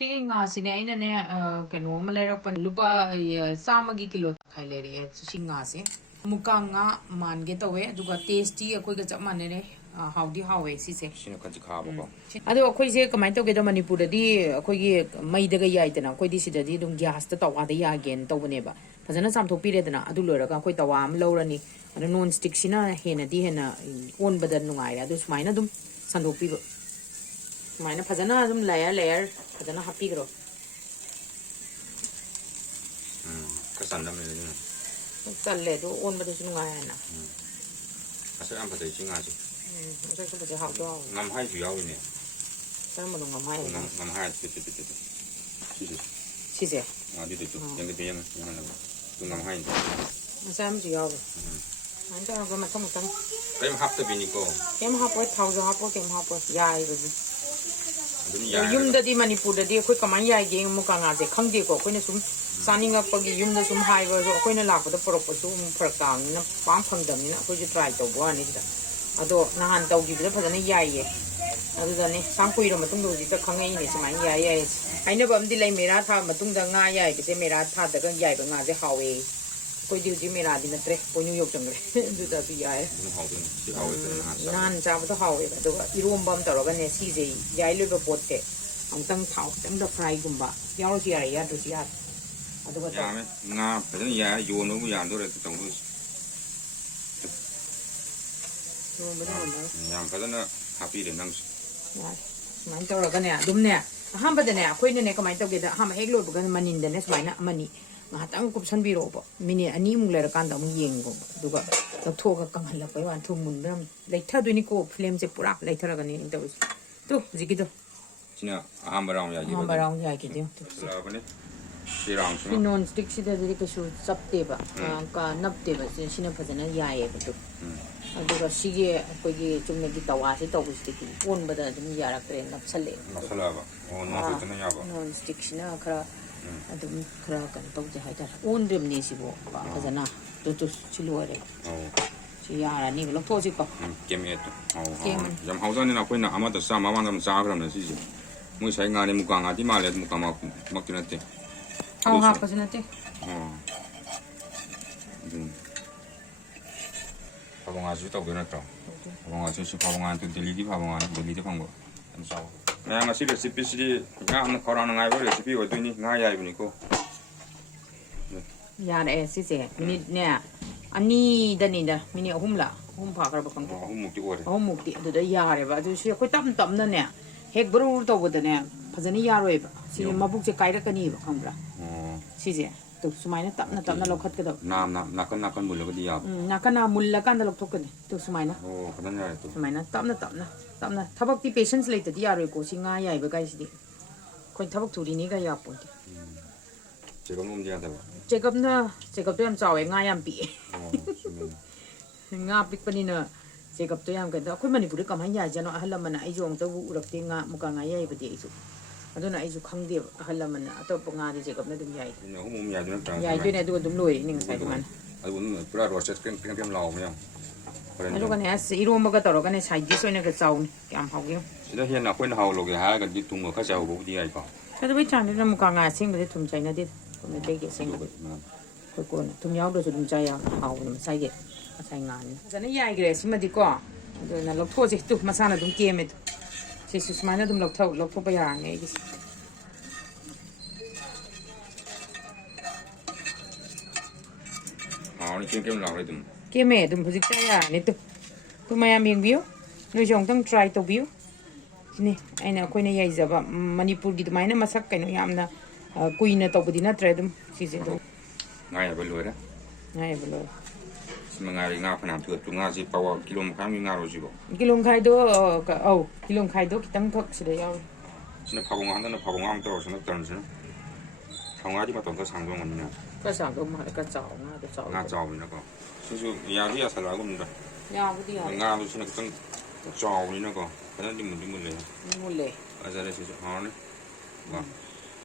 ꯉꯥꯁꯤꯅꯦ ꯑꯩꯅꯅꯦ ꯀꯩꯅꯣ ꯑꯃ ꯂꯩꯔꯛꯄ ꯂꯨꯄꯥ 100ꯒꯤ ꯀꯤꯂꯣ ꯇꯪꯈꯥꯏ ꯂꯩꯔꯛꯑꯦ ꯁꯤ ꯉꯥꯁꯦ ꯃꯨꯀꯥ ꯉꯥ ꯃꯥꯟꯒꯦ ꯇꯧꯋꯦ ꯑꯗꯨꯒ ꯇꯦꯁꯇꯤ ꯑꯩꯈꯣꯏꯒ ꯆꯞ ꯃꯥꯟꯅꯔꯦ ꯍꯥꯎꯗꯤ ꯍꯥꯎꯋꯦ ꯁꯤꯁꯦ ꯁꯤꯅ ꯈꯖꯤꯛ ꯈꯥꯕꯀꯣ ꯑꯗꯣ ꯑꯩꯈꯣꯏꯁꯦ ꯀꯃꯥꯏꯅ ꯇꯧꯒꯦꯗ ꯃꯅꯤꯄꯨꯔꯗꯗꯤ ꯑꯩꯈꯣꯏꯒꯤ ꯃꯩꯗꯒ ꯌꯥꯏꯗꯅ ꯑꯩꯈꯣꯏꯗꯤ ꯁꯤꯗꯗꯤ ꯑꯗꯨꯝ ꯒ꯭ꯌꯥꯁꯇ ꯇꯋꯥꯗ ꯌꯥꯒꯦꯅ ꯇꯧꯕꯅꯦꯕ ꯐꯖꯅ ꯆꯥꯝꯊꯣꯛꯄꯤꯔꯦꯗꯅ ꯑꯗꯨ ꯂꯣꯏꯔꯒ ꯑꯩꯈꯣꯏ ꯇꯋꯥ ꯑꯃ ꯂꯧꯔꯅꯤ ꯑꯗꯣ ꯅꯣꯟ ꯁ꯭ꯇꯤꯛꯁꯤꯅ ꯍꯦꯟꯅ ꯑꯣꯟꯕꯗ ꯅꯨꯡꯉꯥꯏꯔꯦ ꯑꯗꯨ ꯁꯨꯃꯥꯏꯅ ꯑꯗꯨꯝ ꯁꯟꯗꯣꯛꯄꯤꯕ ꯁꯨꯃꯥꯏꯅ ꯐꯖꯅ ꯑꯗꯨꯝ ꯂꯦꯌꯔ ꯐꯖꯅ ꯍꯥꯞꯄꯤꯈ꯭ꯔꯣ ꯆꯜꯂꯝꯃꯦ ꯆꯜꯂꯦ ꯑꯗꯣ ꯑꯣꯟꯕꯗꯁꯨ ꯅꯨꯡꯉꯥꯏ ꯍꯥꯏꯅ ꯃꯁꯛ ꯌꯥꯝ ꯐꯖꯩ ꯁꯤ ꯉꯥꯁꯦ ꯃꯁꯛꯁꯨ ꯐꯖꯩ ꯍꯥꯎꯁꯨ ꯍꯥꯎꯋꯦ ꯉꯝꯍꯥꯏꯁꯨ ꯌꯥꯎꯔꯤꯅꯦ ꯀꯔꯝꯕꯅꯣ ꯉꯝꯍꯥꯏ ꯉꯝꯍꯥꯏ ꯁꯤꯁꯦ ꯑꯗꯨꯗꯨꯁꯨ ꯌꯦꯡꯉ ꯉꯝꯍꯥꯏ ꯃꯆꯥ ꯑꯃꯁꯨ ꯌꯥꯎꯋꯦ ꯁꯨꯃꯥꯏꯅ ꯇꯧꯔꯒ ꯃꯊꯪ ꯀꯔꯤꯝ ꯍꯥꯞꯇꯕꯤꯅꯤꯀꯣ ꯀꯩꯝ ꯍꯥꯞꯄꯣꯏ ꯊꯥꯎꯁꯨ ꯍꯥꯞꯄꯣꯏ ꯀꯩꯝ ꯍꯥꯞꯄꯣꯏ ꯌꯥꯏꯕꯗꯤ ꯌꯨꯝꯗꯗꯤ ꯃꯅꯤꯄꯨꯔꯗꯗꯤ ꯑꯩꯈꯣꯏ ꯀꯃꯥꯏꯅ ꯌꯥꯏꯒꯦ ꯃꯨꯀꯥ ꯉꯥꯁꯦ ꯈꯪꯗꯦꯀꯣ ꯑꯩꯈꯣꯏꯅ ꯁꯨꯝ ꯆꯥꯅꯤꯡꯉꯛꯄꯒꯤ ꯌꯨꯝꯗ ꯁꯨꯝ ꯍꯥꯏꯕꯁꯨ ꯑꯩꯈꯣꯏꯅ ꯂꯥꯛꯄꯗ ꯄꯨꯔꯛꯄꯁꯨ ꯐꯔꯛ ꯇꯥꯕꯅꯤꯅ ꯄꯥꯛ ꯐꯪꯗꯕꯅꯤꯅ ꯑꯩꯈꯣꯏꯁꯨ ꯇ꯭ꯔꯥꯏ ꯇꯧꯕ ꯋꯥꯅꯤ ꯁꯤꯗ ꯑꯗꯣ ꯅꯍꯥꯟ ꯇꯧꯈꯤꯕꯗ ꯐꯖꯅ ꯌꯥꯏꯌꯦ ꯑꯗꯨꯗꯅꯦ ꯁꯥꯡ ꯀꯨꯏꯔ ꯃꯇꯨꯡꯗ ꯍꯧꯖꯤꯛꯇ ꯈꯪꯉꯛꯏꯅꯦ ꯁꯨꯃꯥꯏꯅ ꯌꯥꯏ ꯍꯥꯏꯅꯕ ꯑꯃꯗꯤ ꯂꯩ ꯃꯦꯔꯥ ꯊꯥ ꯃꯇꯨꯡꯗ ꯉꯥ ꯌꯥꯏꯕꯁꯦ ꯃꯦꯔꯥ ꯊꯥꯗꯒ ꯌꯥꯏꯕ ꯉꯥꯁꯦ ꯍꯥꯎꯋꯦ ꯑꯩꯈꯣꯏꯗꯤ ꯍꯧꯖꯤꯛ ꯃꯦꯔꯥꯗꯤ ꯅꯠꯇ꯭ꯔꯦ ꯄꯣꯏꯅꯨ ꯌꯧꯁꯟꯈ꯭ꯔꯦ ꯑꯗꯨꯗ ꯑꯗꯨ ꯌꯥꯏ ꯅꯍꯥꯟ ꯆꯥꯕꯗꯣ ꯍꯥꯎꯋꯦꯕ ꯑꯗꯨꯒ ꯏꯔꯣꯝꯕ ꯑꯃ ꯇꯧꯔꯒꯅꯦ ꯁꯤꯁꯦ ꯌꯥꯏ ꯂꯣꯏꯕ ꯄꯣꯠꯁꯦ ꯑꯃꯨꯛꯇꯪ ꯊꯥꯎ ꯈꯤꯇꯪꯗ ꯐ꯭ꯔꯥꯏꯒꯨꯝꯕ ꯌꯥꯎꯔꯁꯨ ꯌꯥꯔꯦ ꯌꯥꯗ꯭ꯔꯁꯨ ꯌꯥꯔꯦ ꯑꯗꯨꯒ ꯌꯥꯝꯃꯦ ꯉꯥ ꯐꯖꯅ ꯌꯥꯏ ꯌꯣꯟꯕꯕꯨ ꯌꯥꯗꯣꯔꯦ ꯇꯧꯗꯣꯏꯁꯦ ꯌꯥꯝ ꯐꯖꯅ ꯍꯥꯞꯄꯤꯔꯦ ꯅꯪꯁꯨ ꯌꯥꯔꯦ ꯁꯨꯃꯥꯏꯅ ꯇꯧꯔꯒꯅꯦ ꯑꯗꯨꯝꯅꯦ ꯑꯍꯥꯟꯕꯗꯅꯦ ꯑꯩꯈꯣꯏꯅꯅꯦ ꯀꯃꯥꯏꯅ ꯇꯧꯒꯦꯗ ꯑꯍꯥꯟꯕ ꯍꯦꯛ ꯂꯣꯏꯕꯒ ꯃꯅꯤꯟꯗꯅꯦ ꯁꯨꯃꯥꯏꯅ ꯑꯃꯅꯤ ꯉꯥꯏꯍꯥꯛꯇꯪ ꯀꯨꯞꯁꯟꯕꯤꯔꯛꯑꯣꯕ ꯃꯤꯅꯤꯠ ꯑꯅꯤꯃꯨꯛ ꯂꯩꯔꯀꯥꯟꯗ ꯑꯃꯨꯛ ꯌꯦꯡꯉꯣꯕ ꯑꯗꯨꯒ ꯂꯧꯊꯣꯛꯑꯒ ꯀꯪꯍꯜꯂꯛꯄꯩ ꯋꯥꯅꯤ ꯊꯨꯝ ꯃꯨꯟꯕ ꯌꯥꯝ ꯂꯩꯊꯗꯣꯏꯅꯤꯀꯣ ꯐ꯭ꯂꯦꯝꯁꯦ ꯄꯨꯔꯥ ꯂꯩꯊꯔꯒꯅꯤ ꯑꯩꯅ ꯇꯧꯔꯤꯁꯦ ꯇꯨ ꯍꯧꯖꯤꯛꯀꯤꯗꯣ ꯁꯤꯅ ꯑꯍꯥꯟꯕ ꯔꯥꯎꯟ ꯌꯥꯏꯈꯤꯕ ꯑꯍꯥꯟꯕ ꯔꯥꯎꯟ ꯌꯥꯏꯈꯤꯗꯦ ꯁꯤ ꯔꯥꯎꯟꯁꯤꯅ ꯁꯤ ꯅꯣꯟ ꯁ꯭ꯇꯤꯛꯁꯤꯗꯗꯤ ꯀꯩꯁꯨ ꯆꯞꯇꯦꯕ ꯅꯞꯇꯦꯕ ꯁꯤꯅ ꯐꯖꯅ ꯌꯥꯏꯌꯦꯕ ꯇꯨ ꯑꯗꯨꯒ ꯁꯤꯒꯤ ꯑꯩꯈꯣꯏꯒꯤ ꯆꯨꯝꯅꯒꯤ ꯇꯋꯥꯁꯤ ꯇꯧꯕꯁꯤꯗꯤ ꯑꯣꯟꯕꯗ ꯑꯗꯨꯝ ꯌꯥꯔꯛꯇ꯭ꯔꯦ ꯅꯞꯁꯜꯂꯛꯑꯕ ꯅꯣꯟ ꯌꯥꯕ ꯅꯣꯟ ꯁ꯭ꯇꯤꯛꯁꯤꯅ ꯈꯔ ꯑꯗꯨꯝ ꯈꯔ ꯀꯩꯅꯣ ꯇꯧꯗꯦ ꯍꯥꯏꯇꯥꯔꯦ ꯑꯣꯟꯗ꯭ꯔꯤꯕꯅꯤ ꯁꯤꯕꯨ ꯐꯖꯅ ꯇꯨ ꯁꯤ ꯂꯣꯏꯔꯦ ꯁꯤ ꯌꯥꯔꯅꯤꯕ ꯂꯧꯊꯣꯛꯑꯁꯤꯀꯣ ꯀꯦꯃꯦꯠꯇꯣ ꯌꯥꯝ ꯍꯥꯎꯖꯥꯅꯤꯅ ꯑꯩꯈꯣꯏꯅ ꯑꯃꯗ ꯃꯃꯥꯡꯗ ꯑꯃ ꯆꯥꯈ꯭ꯔꯕꯅꯦ ꯁꯤꯁꯦ ꯃꯣꯏ ꯉꯁꯥꯏ ꯉꯥꯅꯤ ꯃꯨꯀꯥ ꯉꯥꯗꯤ ꯃꯥꯜꯂꯦ ꯑꯗꯨ ꯃꯨꯀꯥ ꯃꯛꯇꯤ ꯅꯠꯇꯦ ꯊꯥꯎ ꯍꯥꯞꯄꯁꯨ ꯅꯠꯇꯦ ꯐꯥꯕꯣ ꯉꯥꯁꯨ ꯇꯧꯗꯣꯏ ꯅꯠꯇ꯭ꯔꯣ ꯐꯥꯕꯣ ꯉꯥꯁꯨ ꯐꯥꯕꯣ ꯉꯥ ꯗꯦꯜꯂꯤꯒꯤ ꯐꯥꯕꯣ ꯉꯥꯅꯤ ꯗꯦꯜꯂꯤꯗ ꯐꯪꯕ ꯌꯥꯝ ꯆꯥꯎꯋꯤ ꯃꯌꯥꯝ ꯉꯁꯤ ꯔꯦꯁꯤꯄꯤꯁꯤꯗꯤ ꯌꯥꯝꯅ ꯈꯧꯔꯥꯡꯅ ꯉꯥꯏꯕ ꯔꯦꯁꯤꯄꯤ ꯑꯣꯏꯗꯣꯏꯅꯤ ꯉꯥ ꯌꯥꯏꯕꯅꯤꯀꯣ ꯌꯥꯔꯛꯑꯦ ꯁꯤꯁꯦ ꯃꯤꯅꯤꯠꯅꯦ ꯑꯅꯤꯗꯅꯤꯗ ꯃꯤꯅꯤꯠ ꯑꯍꯨꯝ ꯐꯥꯈ꯭ꯔꯕ ꯈꯪꯗꯦ ꯑꯍꯨꯝꯃꯨꯛꯇꯤ ꯑꯣꯏꯔꯦ ꯑꯍꯨꯝꯃꯨꯛꯇꯤ ꯑꯗꯨꯗ ꯌꯥꯔꯦꯕ ꯑꯗꯨ ꯁꯤ ꯑꯩꯈꯣই ꯇꯞꯅ ꯇꯞꯅꯅꯦ ꯍꯦꯛ ꯕꯔꯨ ꯇꯧꯕꯗꯅꯦ ꯐꯖꯅ ꯌꯥꯔꯣꯏꯕ ꯁꯤꯁꯦ ꯃꯕꯨꯛꯁꯦ ꯀꯥꯏꯔꯛꯀꯅꯤꯕ ꯈꯪꯕ꯭ꯔꯥ ꯁꯤꯁꯦ ꯁꯨꯃꯥꯏꯅ ꯇꯞꯅ ꯇꯞꯅ ꯂꯧꯈꯠꯀꯗꯕ ꯅꯥꯀꯟ ꯃꯨꯜꯂꯒꯗꯤ ꯌꯥꯕ ꯅꯥꯀꯟ ꯃꯨꯜꯂꯀꯥꯟꯗ ꯂꯧꯊꯣꯛꯀꯅꯤ ꯁꯨꯃꯥꯏꯅ ꯐꯖꯅ ꯌꯥꯔꯦ ꯁꯨꯃꯥꯏꯅ ꯇꯞꯅ ꯊꯕꯛꯇꯤ ꯄꯦꯁꯦꯟꯁ ꯂꯩꯇꯗꯤ ꯌꯥꯔꯣꯏꯀꯣ ꯁꯤ ꯉꯥ ꯌꯥꯏꯕ ꯀꯥꯏꯁꯤꯗꯤ ꯑꯩꯈꯣꯏ ꯊꯕꯛ ꯊꯨꯔꯤꯅꯤꯒ ꯌꯥꯄꯣꯟꯇꯦ ꯆꯦꯒꯞꯅꯨꯡꯗꯤ ꯌꯥꯗꯕ ꯆꯦꯒꯞꯇꯣ ꯌꯥꯝ ꯆꯥꯎꯋꯦ ꯉꯥ ꯌꯥꯝ ꯄꯤꯛꯑꯦ ꯉꯥ ꯄꯤꯛꯄꯅꯤꯅ ꯆꯦꯒꯞꯇꯣ ꯌꯥꯝ ꯀꯩꯅꯣ ꯑꯩꯈꯣꯏ ꯃꯅꯤꯄꯨꯔꯗ ꯀꯃꯥꯏꯅ ꯌꯥꯏꯖꯥꯅꯣ ꯑꯍꯜ ꯂꯃꯟꯅ ꯑꯩꯁꯨ ꯑꯃꯨꯛꯇꯕꯨ ꯎꯔꯛꯇꯦ ꯃꯨꯀꯥ ꯉꯥ ꯌꯥꯏꯕꯗꯤ ꯑꯩꯁꯨ ꯑꯗꯨꯅ ꯑꯩꯁꯨ ꯈꯪꯗꯦꯕ ꯑꯍꯜ ꯂꯃꯟꯅ ꯑꯇꯣꯞꯄ ꯉꯥꯗꯤ ꯆꯦꯒꯞꯅ ꯑꯗꯨꯝ ꯌꯥꯏ ꯑꯍꯨꯝ ꯌꯥꯏꯗꯣꯏ ꯅꯠꯇ꯭ꯔꯥ ꯌꯥꯏꯗꯣꯏꯅꯦ ꯑꯗꯨꯒ ꯑꯗꯨꯝ ꯂꯣꯏꯔꯤꯅꯤ ꯉꯁꯥꯏ ꯑꯗꯨꯃꯥꯏꯅ ꯑꯗꯨꯒ ꯄꯨꯔꯥ ꯔꯣꯁꯇꯦꯠ ꯀ꯭ꯔꯦꯝ ꯂꯥꯎꯕ ꯌꯥꯝ ꯑꯗꯨꯒꯅꯦ ꯑꯁ ꯏꯔꯣꯝꯕꯒ ꯇꯧꯔꯒꯅꯦ ꯁꯥꯏꯠ ꯗꯤꯁ ꯑꯣꯏꯅꯒ ꯆꯥꯎꯅꯤ ꯀꯌꯥꯝ ꯍꯥꯎꯒꯦ ꯁꯤꯗ ꯍꯦꯟꯅ ꯑꯩꯈꯣꯏꯅ ꯍꯥꯎꯂꯧꯒꯦ ꯍꯥꯏꯔꯒꯗꯤ ꯊꯨꯝꯒ ꯈꯔ ꯆꯥꯏꯍꯧꯕꯕꯨꯗꯤ ꯌꯥꯏꯀꯣ ꯀꯩꯗꯧꯕꯩ ꯆꯥꯡꯗꯨꯅ ꯃꯨꯀꯥ ꯉꯥ ꯑꯁꯦꯡꯕꯗꯤ ꯊꯨꯝ ꯆꯥꯏꯅꯗꯦ ꯃꯩꯇꯩꯒꯤ ꯑꯁꯦꯡꯕꯗꯤ ꯑꯩꯈꯣꯏ ꯀꯣꯟꯅ ꯊꯨꯝ ꯌꯥꯎꯗ꯭ꯔꯁꯨ ꯑꯗꯨꯝ ꯆꯥꯏ ꯍꯥꯎꯕꯅꯤ ꯉꯁꯥꯏ ꯉꯥꯅꯤ ꯐꯖꯅ ꯌꯥꯏꯈ꯭ꯔꯦ ꯁꯤꯃꯗꯤꯀꯣ ꯑꯗꯨꯅ ꯂꯧꯊꯣꯛꯑꯁꯤ ꯇꯨ ꯃꯁꯥꯅ ꯑꯗꯨꯝ ꯀꯦꯝꯃꯦ ꯁꯤꯁꯨ ꯁꯨꯃꯥꯏꯅ ꯑꯗꯨꯝ ꯂꯧꯊꯣꯛꯄ ꯌꯥꯔꯅꯤ ꯑꯩꯒꯤꯁꯦ ꯀꯦꯝ ꯂꯥꯎꯔꯦ ꯑꯗꯨꯝ ꯀꯦꯝꯃꯦ ꯑꯗꯨꯝ ꯍꯧꯖꯤꯛ ꯆꯥ ꯌꯥꯔꯅꯤ ꯇꯨ ꯃꯌꯥꯝ ꯌꯦꯡꯕꯤꯌꯨ ꯅꯣꯏꯁꯨ ꯑꯃꯨꯛꯇꯪ ꯇ꯭ꯔꯥꯏ ꯇꯧꯕꯤꯌꯨ ꯁꯤꯅꯤ ꯑꯩꯈꯣꯏꯅ ꯌꯥꯏꯖꯕ ꯃꯅꯤꯄꯨꯔꯒꯤ ꯑꯗꯨꯃꯥꯏꯅ ꯃꯁꯛ ꯀꯩꯅꯣ ꯌꯥꯝꯅ ꯀꯨꯏꯅ ꯇꯧꯕꯗꯤ ꯅꯠꯇ꯭ꯔꯦ ꯑꯗꯨꯝ ꯁꯤꯁꯦ ꯑꯗꯨꯝ ꯉꯥ ꯌꯥꯏꯕ ꯂꯣꯏꯔꯦ ꯉꯥ ꯌꯥꯏꯕ ꯂꯣꯏꯔꯦ ꯁꯤ ꯃꯉꯥꯏꯔꯦ ꯉꯥ ꯐꯅꯌꯥꯝ ꯊꯣꯛꯑꯦ ꯉꯥꯁꯤ ꯄꯋꯥ ꯀꯤꯂꯣ ꯃꯈꯥꯏꯃꯨꯛꯀꯤ ꯉꯥꯔꯣ ꯁꯤꯕꯣ ꯀꯤꯂꯣ ꯃꯈꯥꯏꯗꯣ ꯀꯤꯂꯣ ꯃꯈꯥꯏꯗꯣ ꯈꯤꯇꯪꯈꯛ ꯁꯤꯗ ꯌꯥꯎꯔꯤ ꯁꯤꯅ ꯐꯥꯕꯣ ꯉꯥ ꯍꯟꯗꯛꯅ ꯐꯥꯕꯣ ꯉꯥ ꯑꯃ ꯇꯧꯔꯁꯤꯅ ꯇꯔꯟꯁꯤꯅ ꯐꯥꯕꯣ ꯉꯥꯗꯤ ꯃꯇꯝ ꯈꯔ ꯁꯥꯡꯗꯧꯔꯝꯒꯅꯤꯅ ꯈꯔ ꯁꯥꯡꯗꯧ ꯃꯥꯜꯂꯦ ꯈꯔ ꯆꯥꯎ ꯉꯥꯗꯣ ꯆꯥꯎ ꯉꯥ ꯆꯥꯎꯕꯅꯤꯅꯀꯣ ꯁꯤꯁꯨ ꯌꯥꯗꯤ ꯌꯥꯁꯜꯂꯛꯑꯒꯨꯝꯅꯤꯗ ꯌꯥꯕꯨꯗꯤ ꯌꯥꯔꯦ ꯉꯥꯗꯨ ꯁꯤꯅ ꯈꯤꯇꯪ ꯆꯥꯎꯕꯅꯤꯅꯀꯣ ꯐꯖꯅꯗꯤ ꯃꯨꯜꯂꯦ ꯃꯨꯜꯂꯦ ꯐꯖꯔꯦ ꯁꯤꯁꯨ ꯍꯥꯎꯔꯅꯤ